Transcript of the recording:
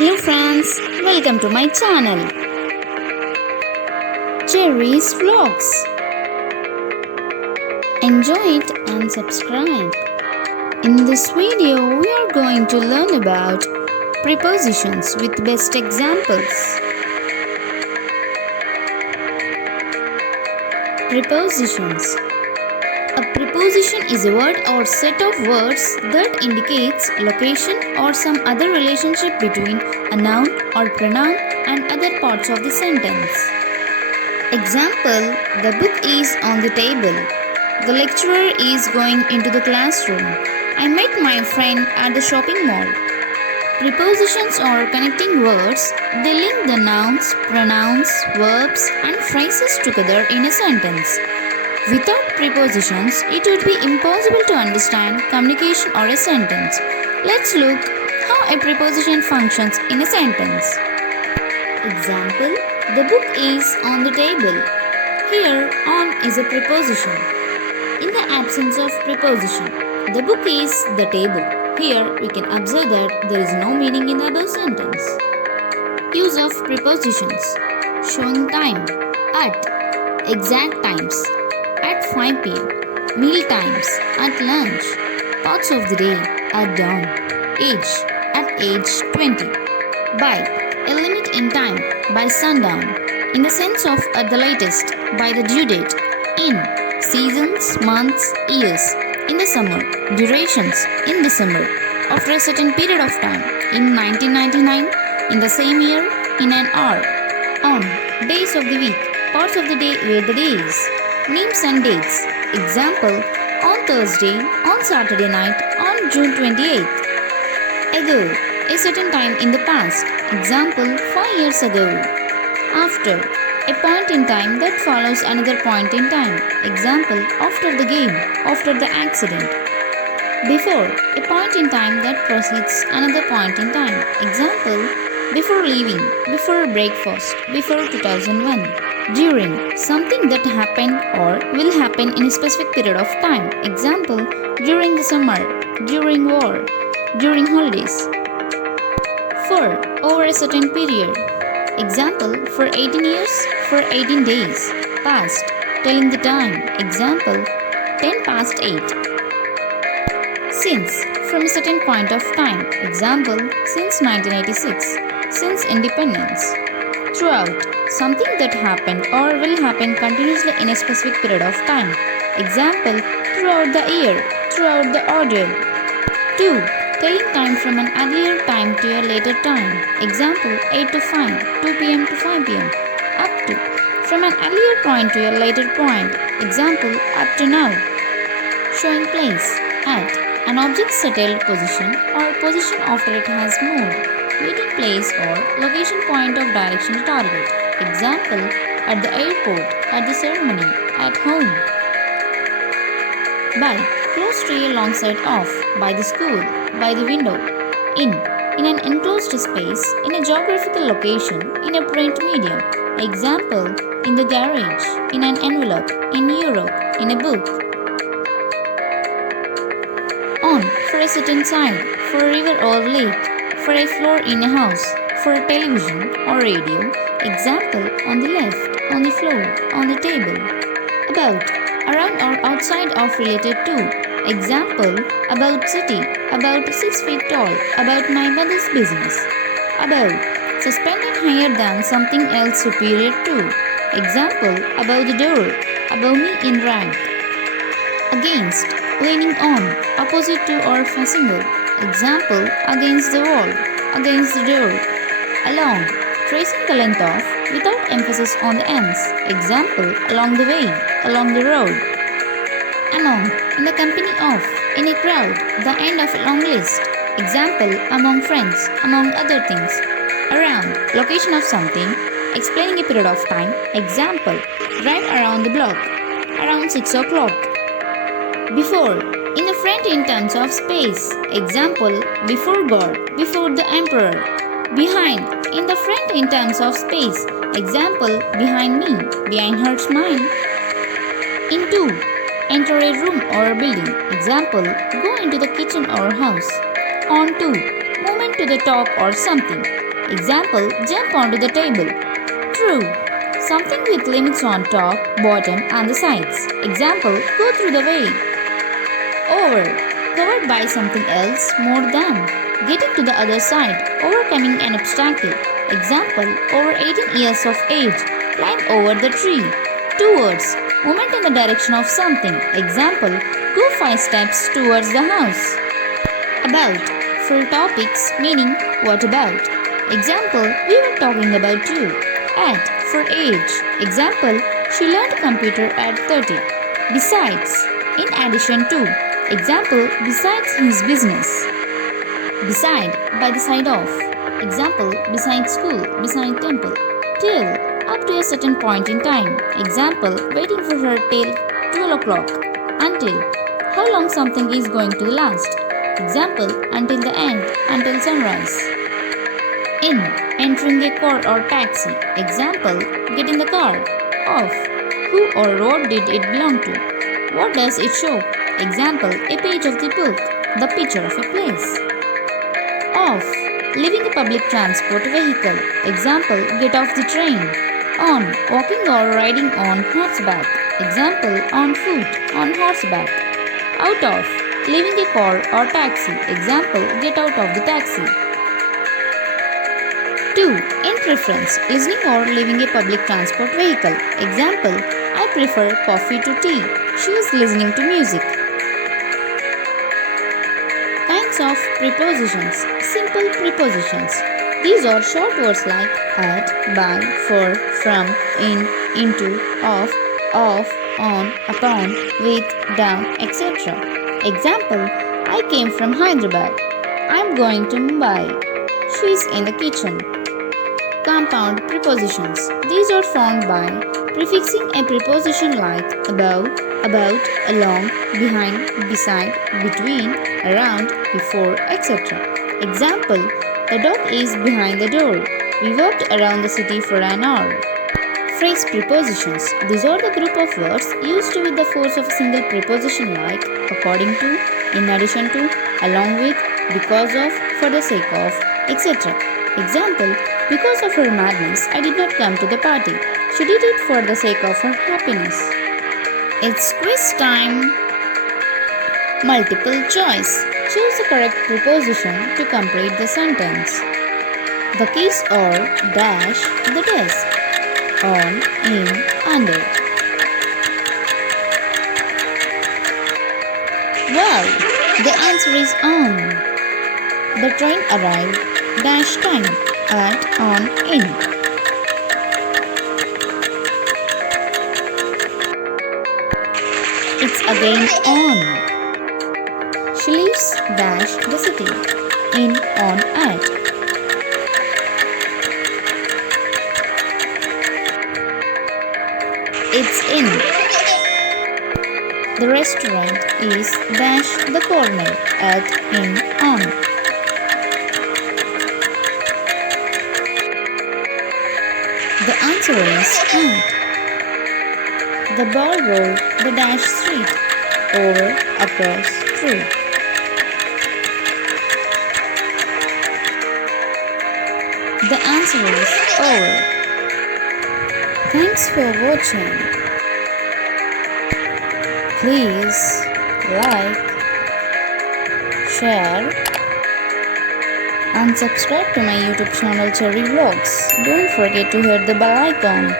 Hello friends, welcome to my channel Cherry's Vlogs. Enjoy it and subscribe. In this video, we are going to learn about prepositions with best examples. Prepositions. A preposition is a word or set of words that indicates location or some other relationship between a noun or pronoun and other parts of the sentence. Example: the book is on the table. The lecturer is going into the classroom. I met my friend at the shopping mall. Prepositions are connecting words. They link the nouns, pronouns, verbs and phrases together in a sentence. Without prepositions, it would be impossible to understand communication or a sentence. Let's look how a preposition functions in a sentence. Example: the book is on the table. Here, on is a preposition. In the absence of preposition, the book is the table. Here, we can observe that there is no meaning in the above sentence. Use of prepositions: showing time, at, exact times, at 5 p.m., meal times, at lunch, parts of the day, at dawn, age, at age 20, by, a limit in time, by sundown, in the sense of at the latest, by the due date, in, seasons, months, years, in the summer, durations, in December, after a certain period of time, in 1999, in the same year, in an hour, on, days of the week, parts of the day where the day is, names and dates. Example: on Thursday, on Saturday night, on June 28th. Ago, a certain time in the past. Example: 5 years ago. After, a point in time that follows another point in time. Example: after the game, after the accident. Before, a point in time that precedes another point in time. Example: before leaving, before breakfast, before 2001. During, something that happened or will happen in a specific period of time. Example: during the summer, during war, during holidays. For, over a certain period. Example: for 18 years, for 18 days. Past, telling the time. Example: 10 past 8. Since, from a certain point of time. Example: since 1986, since independence. Throughout, something that happened or will happen continuously in a specific period of time. Example: throughout the year, throughout the ordeal. 2. Telling time from an earlier time to a later time. Example: 8 to 5, 2 p.m. to 5 p.m. Up to, from an earlier point to a later point. Example: up to now. Showing place, at, an object's settled position or position after it has moved. Meeting place or location point of direction to target. Example: at the airport, at the ceremony, at home. By, close to, alongside of, by the school, by the window. In an enclosed space, in a geographical location, in a print medium. Example: in the garage, in an envelope, in Europe, in a book. On, for a certain side, for a river or lake, for a floor in a house, for a television or radio. Example: on the left, on the floor, on the table. About, around or outside of, related to. Example: about city, about 6 feet tall, about my mother's business. Above, suspended higher than something else superior to. Example: above the door, above me in rank. Against, leaning on, opposite to or facing. Example: against the wall, against the door. Along, tracing the length of, without emphasis on the ends. Example: along the way, along the road. Among, in the company of, in a crowd, the end of a long list. Example: among friends, among other things. Around, location of something, explaining a period of time. Example: drive around the block, around 6 o'clock. Before, in the front in terms of space. Example: before God, before the emperor. Behind, in the front in terms of space. Example: behind me, behind her smile. Into, enter a room or a building. Example: go into the kitchen or house. On to, movement to the top or something. Example, jump onto the table. True. Something with limits on top, bottom and the sides. Example, go through the way. Over. Covered by something else more than. Getting to the other side. Overcoming an obstacle. Example, over 18 years of age. Climb over the tree. Towards. Movement in the direction of something. Example, go 5 steps towards the house. About. Full topics meaning what about. Example, we were talking about you. At. For age. Example, she learned computer at 30. Besides. In addition to. Example, besides his business. Beside. By the side of. Example, beside school, beside temple. Till. Up to a certain point in time. Example, waiting for her till 12 o'clock. Until. How long something is going to last. Example, until the end, until sunrise. In. Entering a car or taxi. Example, get in the car. Of. Who or what did it belong to? What does it show? Example, a page of the book. The picture of a place. Off. Leaving a public transport vehicle. Example, get off the train. On. Walking or riding on horseback. Example, on foot, on horseback. Out of. Leaving a car or taxi. Example, get out of the taxi. 2. In preference, listening or leaving a public transport vehicle. Example, I prefer coffee to tea. She is listening to music. Kinds of prepositions. Simple prepositions. These are short words like at, by, for, from, in, into, of, on, upon, with, down, etc. Example, I came from Hyderabad. I am going to Mumbai. She is in the kitchen. Compound prepositions. These are found by prefixing a preposition like above, about, along, behind, beside, between, around, before, etc. Example, the dog is behind the door. We walked around the city for an hour. Phrase prepositions. These are the group of words used with the force of a single preposition like according to, in addition to, along with, because of, for the sake of, etc. Example, because of her madness, I did not come to the party. She did it for the sake of her happiness. It's quiz time. Multiple choice. Choose the correct preposition to complete the sentence. The keys are dash the desk, on, in, under. Wow, the answer is on. The train arrived dash time at, on, in. It's again on. She leaves dash the city, in, on, at. It's in. The restaurant is dash the corner, at, in, on. The answer is at. The ball rolled the dash street, over, across, through. The answer is over. Thanks for watching. Please like, share and subscribe to my YouTube channel Cherry Vlogs. Don't forget to hit the bell icon.